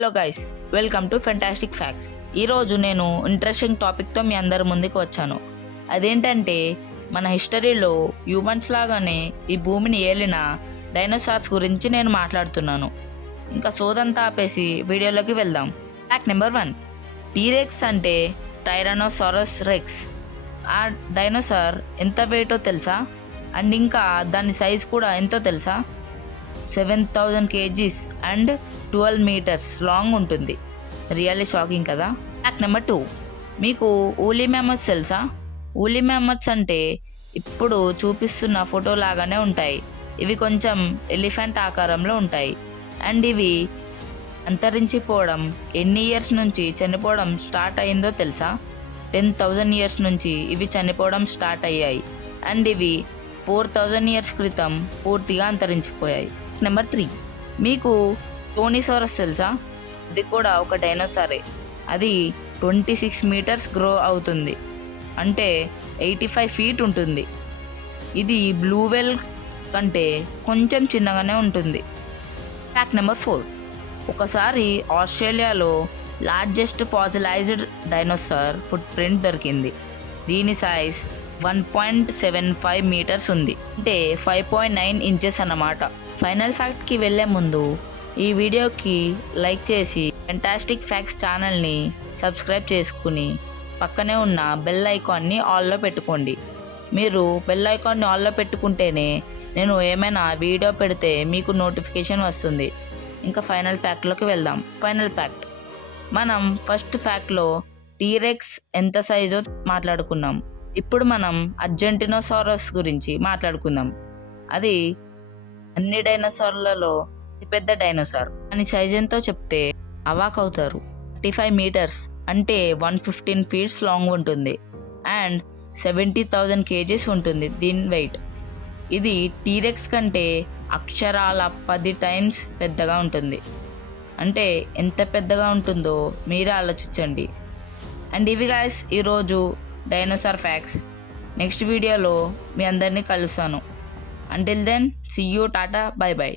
Hello guys, welcome to fantastic facts. ఈరోజు నేను interesting టాపిక్తో మీ అందరి ముందుకు వచ్చాను. అదేంటంటే మన హిస్టరీలో హ్యూమన్స్ లాగానే ఈ భూమిని ఏలిన డైనోసార్స్ గురించి నేను మాట్లాడుతున్నాను. ఇంకా సోదంతా ఆపేసి వీడియోలోకి వెళ్దాం. ఫ్యాక్ట్ నెంబర్ 1, టీరెక్స్ అంటే టైరానోసారస్ రెక్స్. ఆ డైనోసార్ ఎంత వెయిటో తెలుసా? అండ్ ఇంకా దాని సైజ్ కూడా ఎంతో తెలుసా? 7,000 kgs అండ్ 12 meters లాంగ్ ఉంటుంది. రియల్లీ షాకింగ్ కదా. ఫ్యాక్ట్ నెంబర్ 2, మీకు ఊలీ మ్యామత్స్ తెలుసా? ఊలీ మ్యామత్స్ అంటే ఇప్పుడు చూపిస్తున్న ఫోటో లాగానే ఉంటాయి. ఇవి కొంచెం ఎలిఫెంట్ ఆకారంలో ఉంటాయి. అండ్ ఇవి అంతరించిపోవడం ఎన్ని ఇయర్స్ నుంచి చనిపోవడం స్టార్ట్ అయిందో తెలుసా? 10,000 years నుంచి ఇవి చనిపోవడం స్టార్ట్ అయ్యాయి. అండ్ ఇవి 4,000 years క్రితం పూర్తిగా అంతరించిపోయాయి. నెంబర్ 3, మీకు టోనీసారస్ తెలుసా? ఇది కూడా ఒక డైనోసారే. అది 26 meters గ్రో అవుతుంది, అంటే 85 feet ఉంటుంది. ఇది బ్లూ వెల్ కంటే కొంచెం చిన్నగానే ఉంటుంది. ఫ్యాక్ట్ నెంబర్ 4, ఒకసారి ఆస్ట్రేలియాలో లార్జెస్ట్ ఫాసిలైజ్డ్ డైనోసార్ ఫుట్ ప్రింట్ దొరికింది. దీని సైజ్ 1.75 meters ఉంది, అంటే 5.9 inches అన్నమాట. ఫైనల్ ఫ్యాక్ట్కి వెళ్ళే ముందు ఈ వీడియోకి లైక్ చేసి ఫెంటాస్టిక్ ఫ్యాక్ట్స్ ఛానల్ని సబ్స్క్రైబ్ చేసుకుని పక్కనే ఉన్న బెల్ ఐకాన్ని ఆల్లో పెట్టుకోండి. మీరు బెల్ ఐకాన్ని ఆల్లో పెట్టుకుంటేనే నేను ఏమైనా వీడియో పెడితే మీకు నోటిఫికేషన్ వస్తుంది. ఇంకా ఫైనల్ ఫ్యాక్ట్లోకి వెళ్దాం. ఫైనల్ ఫ్యాక్ట్, మనం ఫస్ట్ ఫ్యాక్ట్లో టీరెక్స్ ఎంత సైజో మాట్లాడుకున్నాం. ఇప్పుడు మనం అర్జెంటినోసారస్ గురించి మాట్లాడుకుందాం. అది అన్ని డైనోసార్లలో పెద్ద డైనోసార్. దాని సైజ్ ఎంతో చెప్తే అవాక్ అవుతారు. 35 meters అంటే 115 feet లాంగ్ ఉంటుంది. అండ్ 70,000 kgs ఉంటుంది దీని వెయిట్. ఇది టీరెక్స్ కంటే అక్షరాల 10 times పెద్దగా ఉంటుంది. అంటే ఎంత పెద్దగా ఉంటుందో మీరే ఆలోచించండి. అండ్ ఇవి గాయస్ ఈరోజు డైనోసార్ ఫ్యాక్ట్స్. నెక్స్ట్ వీడియోలో మీ అందరినీ కలుస్తాను. Until then, see you, tata, bye bye.